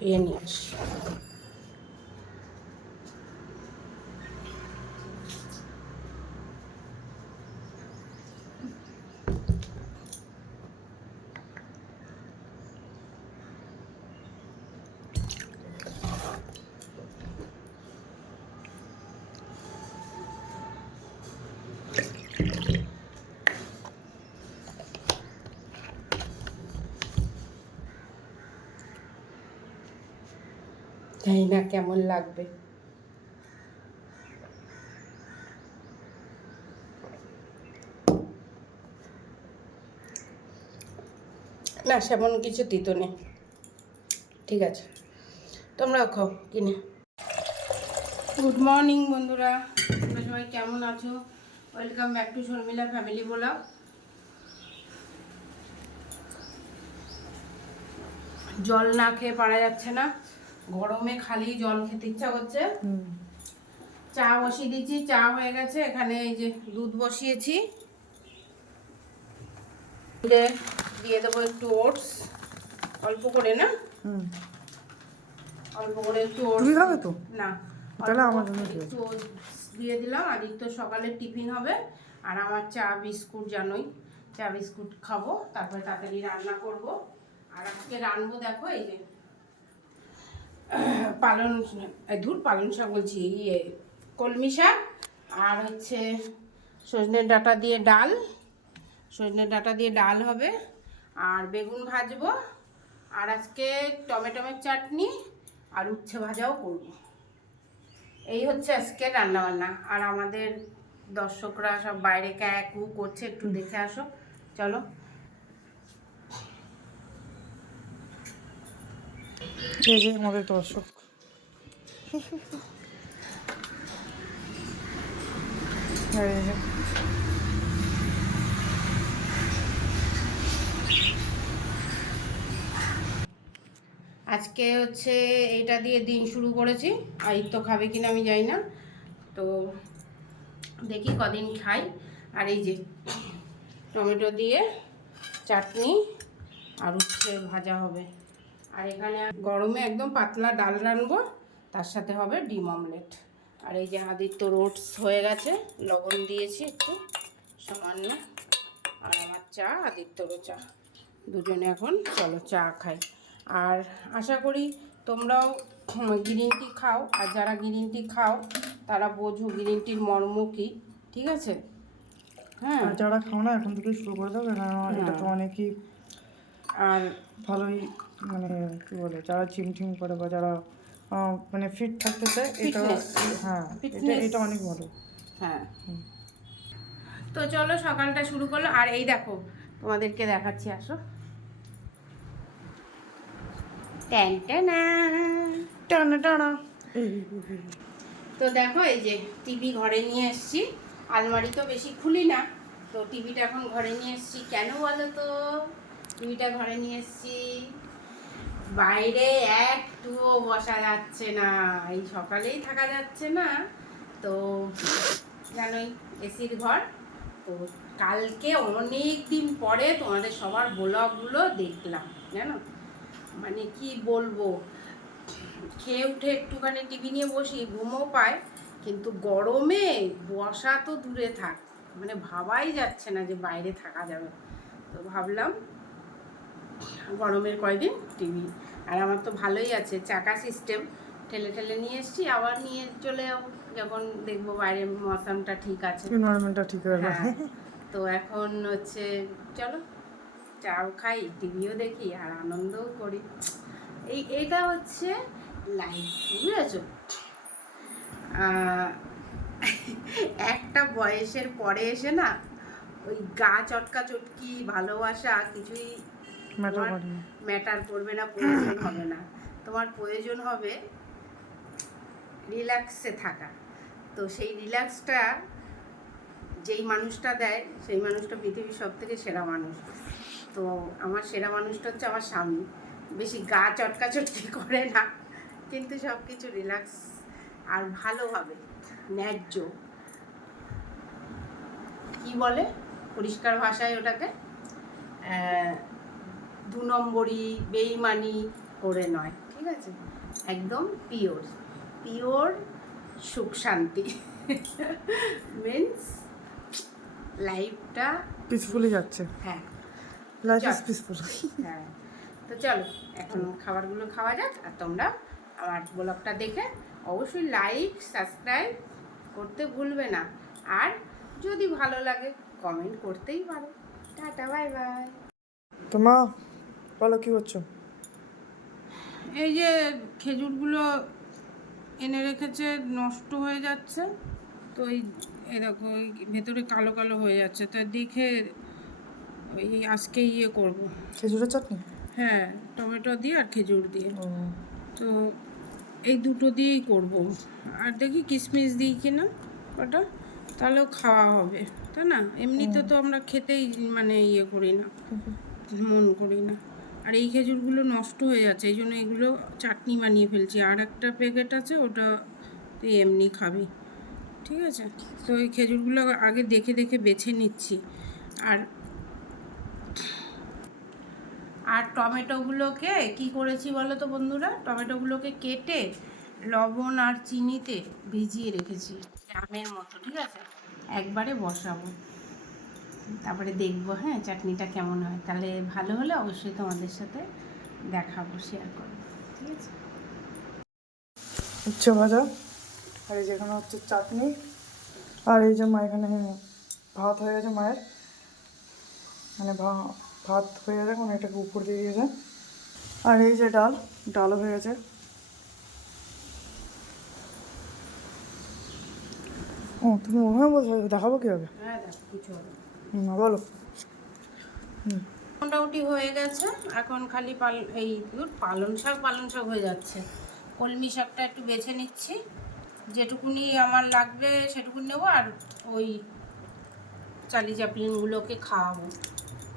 ধুয়ে নিয়ে আসি জানি না কেমন লাগবে। না, সেমন কিছু তিতো নেই। ঠিক আছে। তোমরাও খাও কিনে। গুড মর্নিং বন্ধুরা। তোমরা সবাই কেমন আছো? Welcome back to Sharmila family blog জল না খেয়ে পারা যাচ্ছে না। গরমে খালি জল খেতে ইচ্ছা করছে। চা বসিয়ে দিয়েছি চা হয়ে গেছে এখানে এই যে দুধ বসিয়েছি। দুধে দিয়ে দেবো একটু ওটস অল্প করে না? অল্প করে একটু খাবে তো? না তাহলে আমার জন্য একটু oats দিয়ে দিলাম আর তো সকালে টিফিন হবে আর আমার চা বিস্কুট জানোই চা বিস্কুট খাব তারপরে তাড়াতাড়ি রান্না করব। আর আজকে রান্নবো দেখো এই যে পালন ধুর পালন শাক বলছি ইয়ে কলমি শাক আর হচ্ছে সজনের ডাঁটা দিয়ে ডাল। সজনের ডাঁটা দিয়ে ডাল হবে আর বেগুন ভাজবো। আর আজকে টমেটোমের চাটনি আর উচ্ছে ভাজাও করব। এই হচ্ছে আজকে রান্না বান্না আর আমাদের দর্শকরা সব বাইরে ক্যাকু করছে একটু দেখে আসো। চলো। এই যে আমাদের দর্শক। যে। আজকে হচ্ছে এটা দিয়ে দিন শুরু করেছি। আদিত্য খাবে কিনা আমি জানি না। তো দেখি কদিন খাই। আর এই যে টমেটো দিয়ে চাটনি আর উচ্ছে ভাজা হবে। আর এখানে গরমে একদম পাতলা ডাল রানবো তার সাথে হবে ডিম অমলেট। আর এই যে আদিত্য রোটস হয়ে গেছে লবণ দিয়েছি একটু সামান্য। আর আমার চা আদিত্যরও চা। দুজনে এখন চলো চা খাই। আর আশা করি তোমরাও গ্রিন টি খাও। আর যারা গ্রিন টি খাও তারা বোঝো গ্রিন টির মর্ম কী ঠিক আছে? হ্যাঁ। যারা খাও না এখন থেকে শুরু করে দেবে এটা তো অনেকই আর ভালোই মানে কি বলে যারা জিম টিম করে বা যারা মানে ফিট থাকতে চায় এটা হ্যাঁ এটা এটা অনেক ভালো। হ্যাঁ। তো চলো সকালটা শুরু করল আর এই দেখো তোমাদেরকে দেখাচ্ছি আসো। তো দেখো এই যে টিভি ঘরে নিয়ে এসেছি। আলমারি তো বেশি খুলি না তো টিভিটা এখন ঘরে নিয়ে এসেছি। কেন বলো তো? টিভিটা ঘরে নিয়ে এসেছি। বাইরে একটুও বসা যাচ্ছে না। এই সকালেই থাকা যাচ্ছে না। তো জানোই, এসির ঘর। তো কালকে অনেক দিন পরে তোমাদের সবার ব্লগগুলো দেখলাম, জানো? মানে কি বলব? খেয়ে উঠে একটুখানি টিভি নিয়ে বসি, ঘুমও পায়। কিন্তু গরমে বসা তো দূরে থাক। মানে ভাবাই যাচ্ছে না যে বাইরে থাকা যাবে। তো ভাবলাম গরমের কয়দিন? টিভি। আর আমার তো ভালোই আছে চাকা সিস্টেম ঠেলে ঠেলে নিয়ে এসেছি আবার নিয়ে চলে যখন দেখব বাইরের মৌসামটা ঠিক আছে। এনভায়রনমেন্টটা ঠিক হয়ে হ্যাঁ তো এখন হচ্ছে চলো চাও খাই টিভিও দেখি আর আনন্দও করি। এই এটা হচ্ছে লাইফ বুঝেছ? একটা বয়সের পরে এসে না ওই গা চটকা চটকি ভালোবাসা কিছুই ম্যাটার ম্যাটার করবে না। প্রয়োজন হবে না। তোমার প্রয়োজন হবে রিল্যাক্সে থাকা। তো সেই রিল্যাক্সটা যেই মানুষটা দেয় সেই মানুষটা পৃথিবীর সব থেকে সেরা মানুষ। তো আমার সেরা মানুষটা হচ্ছে আমার স্বামী। বেশি গা চটকা চটকি করে না কিন্তু সব কিছু রিল্যাক্স আর ভালোভাবে ন্যায্য। কি বলে? পরিষ্কার ভাষায় ওটাকে? দু নম্বরই বেইমানি করে নয় ঠিক আছে? একদম পিওর পিওর সুখ শান্তি। মিন্স লাইফটা পিসফুলি যাচ্ছে। হ্যাঁ। লাইফ ইজ পিসফুল হ্যাঁ। তো চলো এখন খাবারগুলো খাওয়া যাক আর তোমরা আমার ব্লগটা দেখে অবশ্যই লাইক সাবস্ক্রাইব করতে ভুলবে না। আর যদি ভালো লাগে কমেন্ট করতেই পারো। টাটা বাই বাই তো মা বলো কি করছ? এই যে খেজুরগুলো এনে রেখেছে নষ্ট হয়ে যাচ্ছে। তো এই দেখো ভেতরে কালো কালো হয়ে যাচ্ছে। তো দেখে ওই আজকে ইয়ে করব। খেজুরের চাটনি? হ্যাঁ টমেটো দিয়ে আর খেজুর দিয়ে। তো এই দুটো দিয়েই করব। আর দেখি কিশমিশ দিই কিনা ওটা তাহলেও খাওয়া হবে তাই না? এমনিতে তো আমরা খেতেই মানে ইয়ে করি না মন করি না। আর এই খেজুরগুলো নষ্ট হয়ে যাচ্ছে, এই জন্য এগুলো চাটনি বানিয়ে ফেলছি। আর একটা প্যাকেট আছে, ওটা তুই এমনি খাবি, ঠিক আছে? তো এই খেজুরগুলো আগে দেখে দেখে বেছে নিচ্ছি। আর আর টমেটোগুলোকে কি করেছি বলো তো বন্ধুরা? টমেটোগুলোকে কেটে লবণ আর চিনিতে ভিজিয়ে রেখেছি, জামের মতো, ঠিক আছে? একবারে বসাবো। তারপরে দেখব হ্যাঁ চাটনিটা কেমন হয়। তাহলে ভালো হলে অবশ্যই তোমাদের সাথে দেখাবো শেয়ার করব ঠিক আছে? উচ্ছে ভাজা আর এই যেখানে হচ্ছে চাটনি আর এই যে মা এখানে ভাত হয়ে গেছে মায়ের। মানে ভাত হয়ে গেছে এখন এটাকে উপর দিয়ে দিয়েছে। আর এই যে ডাল ডালও হয়ে গেছে। ও তুমি ওখানে বলছো দেখাবো কীভাবে? হ্যাঁ দেখো কিছু হবে বলো। মোটামুটি হয়ে গেছে। এখন খালি পাল এই ধুর, পালং শাক পালং শাক হয়ে যাচ্ছে। কলমি শাকটা একটু বেছে নিচ্ছি। যেটুকুনি আমার লাগবে সেটুকুনি নেব আর ওই চালি চাপলিনগুলোকে খাওয়াবো।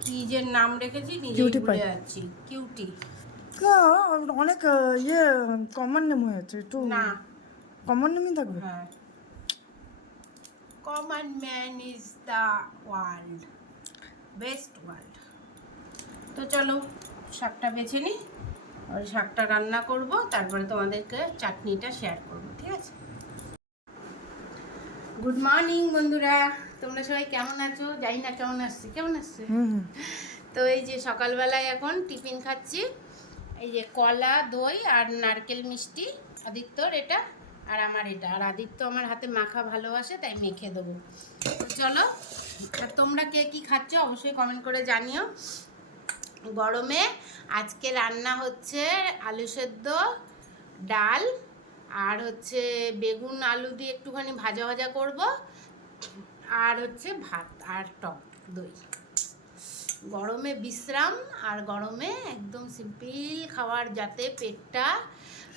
কি যে নাম রেখেছি নিজেই ভুলে যাচ্ছি। কিউটি অনেক ইয়ে কমন নেম হয়ে যাচ্ছে একটু না। কমন নেমই থাকবে? হ্যাঁ। Common man is the world best world তো চলো শাকটা বেছে নিই ওই শাকটা রান্না করব তারপরে তোমাদেরকে চাটনিটা শেয়ার করব ঠিক আছে? গুড মর্নিং বন্ধুরা। তোমরা সবাই কেমন আছো? জানি না কেমন আসছে কেমন আসছে? তো এই যে সকালবেলায় এখন টিফিন খাচ্ছি এই যে কলা দই আর নারকেল মিষ্টি আদিত্যর এটা আর আমার এটা। আর আদিত্য আমার হাতে মাখা ভালোবাসে, তাই মেখে দেবো। চলো, আর তোমরা কে কি খাচ্ছ অবশ্যই কমেন্ট করে জানিও। গরমে আজকে রান্না হচ্ছে আলু সেদ্ধ, ডাল, আর হচ্ছে বেগুন, আলু দিয়ে একটুখানি ভাজা ভাজা করব, আর হচ্ছে ভাত আর টক দই। গরমে বিশ্রাম, আর গরমে একদম সিম্পল খাবার যাতে পেটটা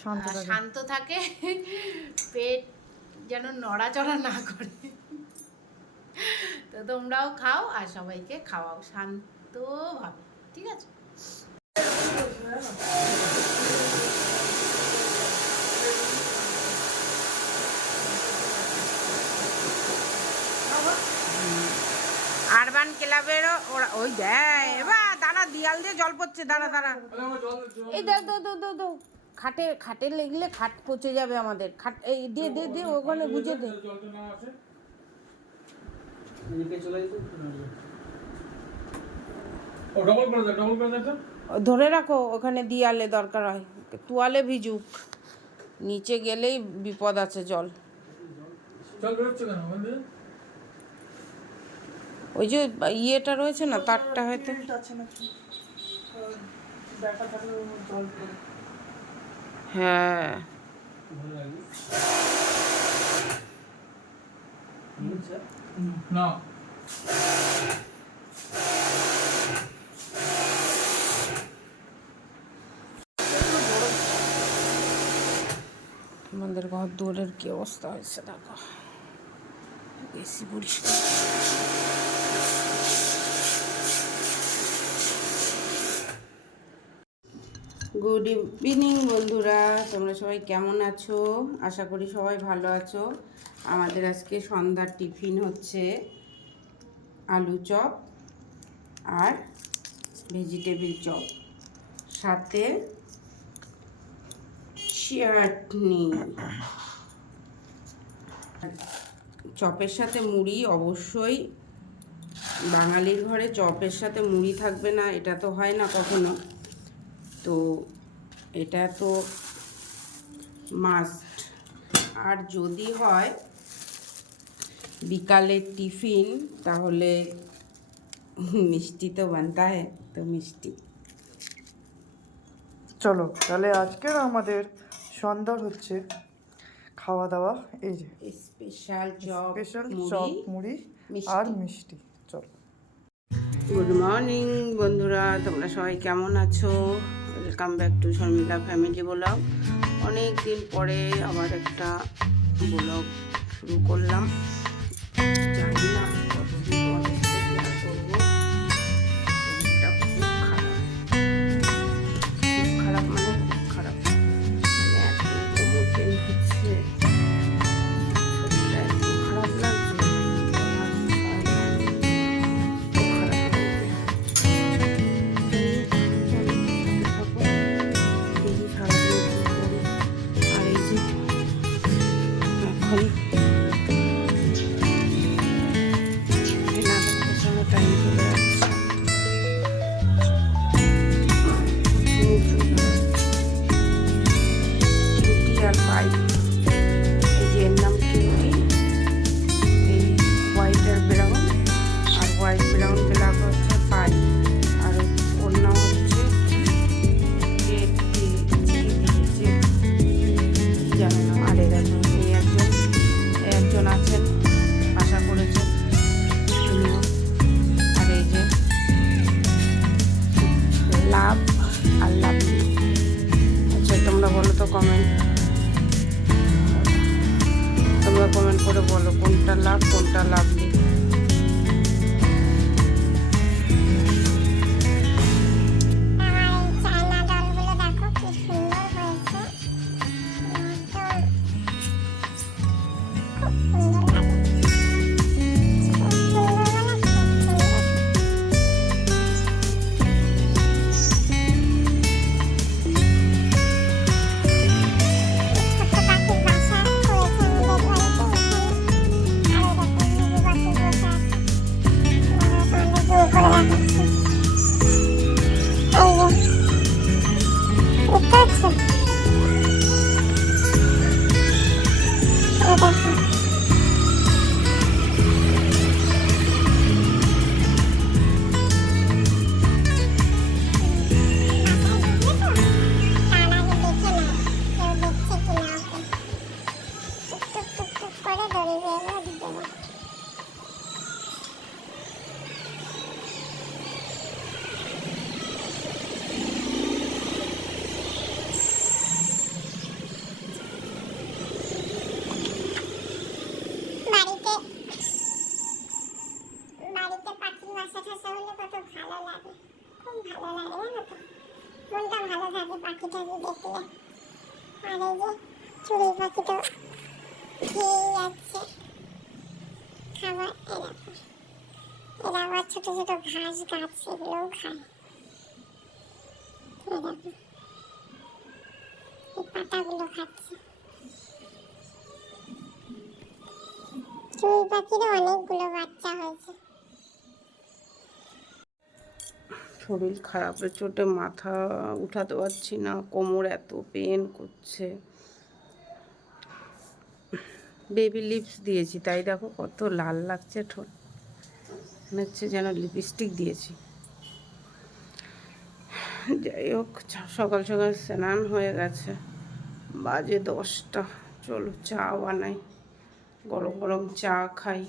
শান্ত থাকে। পেট যেন নড়াচড়া না করে। তো তোমরাও খাও আর সবাইকে খাওয়াও শান্তভাবে ঠিক আছে? আরবান ক্লাবেরও ওরা ওই দেয় এবার দাঁড়া দিয়াল দিয়ে জল পড়ছে দাঁড়া দাঁড়া। এই দেখ দো দো দো দো খাটে খাটে লেগলে খাট পচে যাবে আমাদের। খাট এই দিয়ে দে দিয়ে ওখানে বুঝে দে। ধরে রাখো ওখানে দিয়ালে দরকার হয়। তোয়ালে ভিজুক। নিচে গেলেই বিপদ আছে জল। ওই যে ইয়েটা রয়েছে না তারটা হয়তো ফিল্ট আছে নাকি দেখা থাকলে ওর মধ্যে জল পড়ে হ্যাঁ। না আমাদের ঘর দুয়ারের কি অবস্থা হয়েছে দেখো? বেশি পরিষ্কার। গুড ইভিনিং বন্ধুরা। তোমরা সবাই কেমন আছো? আশা করি সবাই ভালো আছো। আমাদের আজকে সন্ধ্যার টিফিন হচ্ছে আলু চপ আর ভেজিটেবিল চপ। সাথে চাটনি। চপের সাথে মুড়ি অবশ্যই। বাঙালির ঘরে চপের সাথে মুড়ি থাকবে না, এটা তো হয় না কখনো। তো এটা তো মাস্ট আর যদি হয় বিকালের টিফিন তাহলে মিষ্টি তো বানতা হ্যাঁ তো মিষ্টি। চলো তাহলে আজকের আমাদের সন্ধ্যার হচ্ছে খাওয়া দাওয়া এই যে। স্পেশাল চপ স্পেশাল চপ মুড়ি আর মিষ্টি চলো। গুড মর্নিং বন্ধুরা তোমরা সবাই কেমন আছো? Welcome back to Sharmila family blog অনেক দিন পরে আবার একটা ব্লগ শুরু করলাম। lovely. হলে কত ভালো লাগে। খুব ভালো লাগে জানো তো। মনটা ভালো থাকে পাখি টাকি দেখলে। আর এই যে চড়ুই পাখি তো আবার ছোট ছোট ঘাস পাতাগুলো চড়ুই পাখিরও অনেকগুলো বাচ্চা হয়েছে। শরীর খারাপের চোটে মাথা উঠাতে পারছি না, কোমর এত পেন করছে। বেবি লিপস দিয়েছি। তাই দেখো কত লাল লাগছে ঠোঁট। মনে হচ্ছে যেন লিপস্টিক দিয়েছি। যাই হোক সকাল সকাল স্নান হয়ে গেছে। বাজে দশটা। চলো চা বানাই। গরম গরম চা খাই।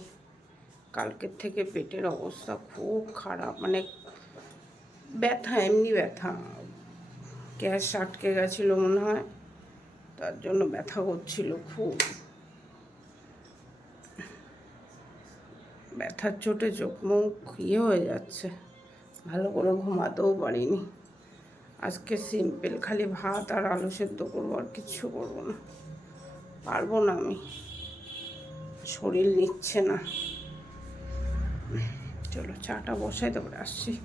কালকের থেকে পেটের অবস্থা খুব খারাপ। মানে ব্যথা, এমনি ব্যথা। গ্যাস আটকে গেছিল মনে হয়। তার জন্য ব্যথা করছিল খুব। ব্যথার চোটে চোখ মুখ ইয়ে হয়ে যাচ্ছে। ভালো করে ঘুমাতেও পারিনি। আজকে সিম্পল খালি ভাত আর আলু সেদ্ধ করব আর কিচ্ছু করব না। পারব না আমি। শরীর নিচ্ছে না। চলো চাটা বসাই, তারপরে আসছি।